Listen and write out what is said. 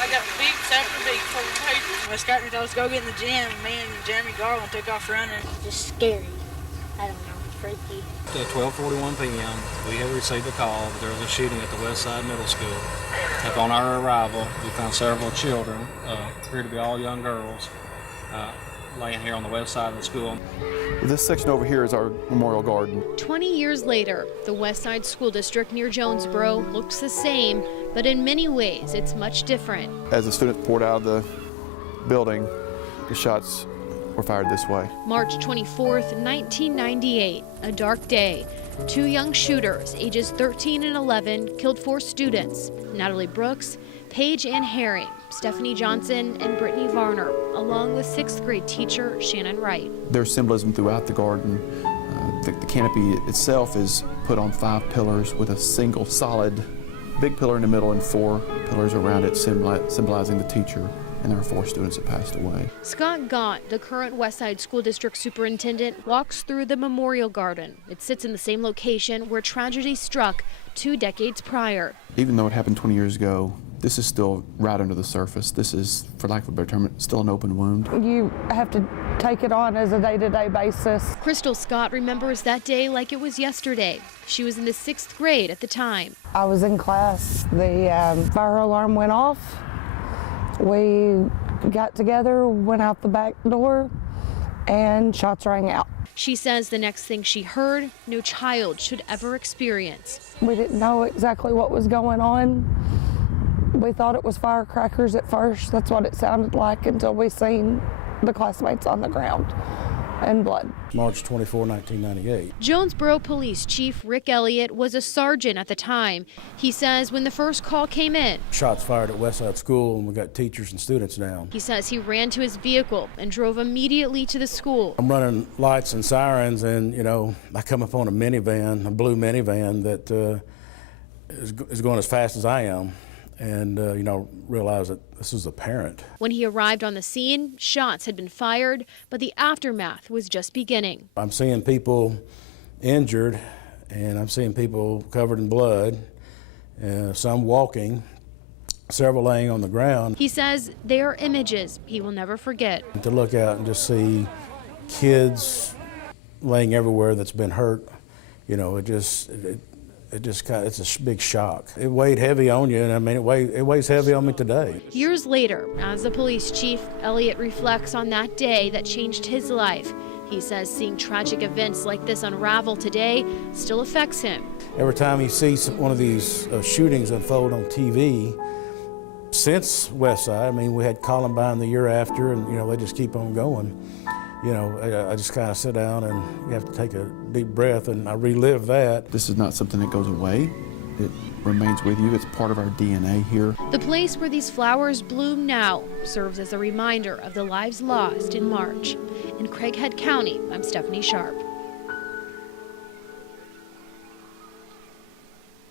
I got beats after beats from the papers. Wes got me to go get in the gym. Me and Jeremy Garland took off running. Just scary. I don't know, freaky. At 12:41 p.m., we have received a call that there was a shooting at the Westside Middle School. Upon our arrival, we found several children, appear to be all young girls, laying here on the west side of the school. This section over here is our memorial garden. 20 years later, the Westside School District near Jonesboro looks the same, but in many ways, it's much different. As the students poured out of the building, the shots were fired this way. March 24th, 1998, a dark day. Two young shooters, ages 13 and 11, killed 4 students, Natalie Brooks, Paige Ann Herring, Stephanie Johnson, and Brittany Varner, along with 6th grade teacher Shannon Wright. There's symbolism throughout the garden. The canopy itself is put on 5 pillars with a single solid big pillar in the middle and 4 pillars around it, symbolizing the teacher. And there are 4 students that passed away. Scott Gott, the current Westside School District superintendent, walks through the memorial garden. It sits in the same location where tragedy struck 2 decades prior. Even though it happened 20 years ago, this is still right under the surface. This is, for lack of a better term, still an open wound. You have to take it on as a day-to-day basis. Crystal Scott remembers that day like it was yesterday. She was in the 6th grade at the time. I was in class. The fire alarm went off. We got together, went out the back door, and shots rang out. She says the next thing she heard, no child should ever experience. We didn't know exactly what was going on. We thought it was firecrackers at first. That's what it sounded like until we seen the classmates on the ground and blood. March 24, 1998. Jonesboro Police Chief Rick Elliott was a sergeant at the time. He says when the first call came in, Shots fired at Westside School, and we got teachers and students down. He says he ran to his vehicle and drove immediately to the school. I'm running lights and sirens, and I come upon a minivan, a blue minivan that is going as fast as I am. And, realize that this is a parent. When he arrived on the scene, shots had been fired, but the aftermath was just beginning. I'm seeing people injured, and I'm seeing people covered in blood, some walking, several laying on the ground. He says they are images he will never forget. To look out and just see kids laying everywhere that's been hurt, it's a big shock. It weighed heavy on you, and it weighs heavy on me today. Years later, as the police chief, Elliott reflects on that day that changed his life. He says seeing tragic events like this unravel today still affects him. Every time you see one of these shootings unfold on TV, since Westside, we had Columbine the year after, and they just keep on going. I just kind of sit down and you have to take a deep breath, and I relive that. This is not something that goes away. It remains with you. It's part of our DNA here. The place where these flowers bloom now serves as a reminder of the lives lost in March. In Craighead County, I'm Stephanie Sharp.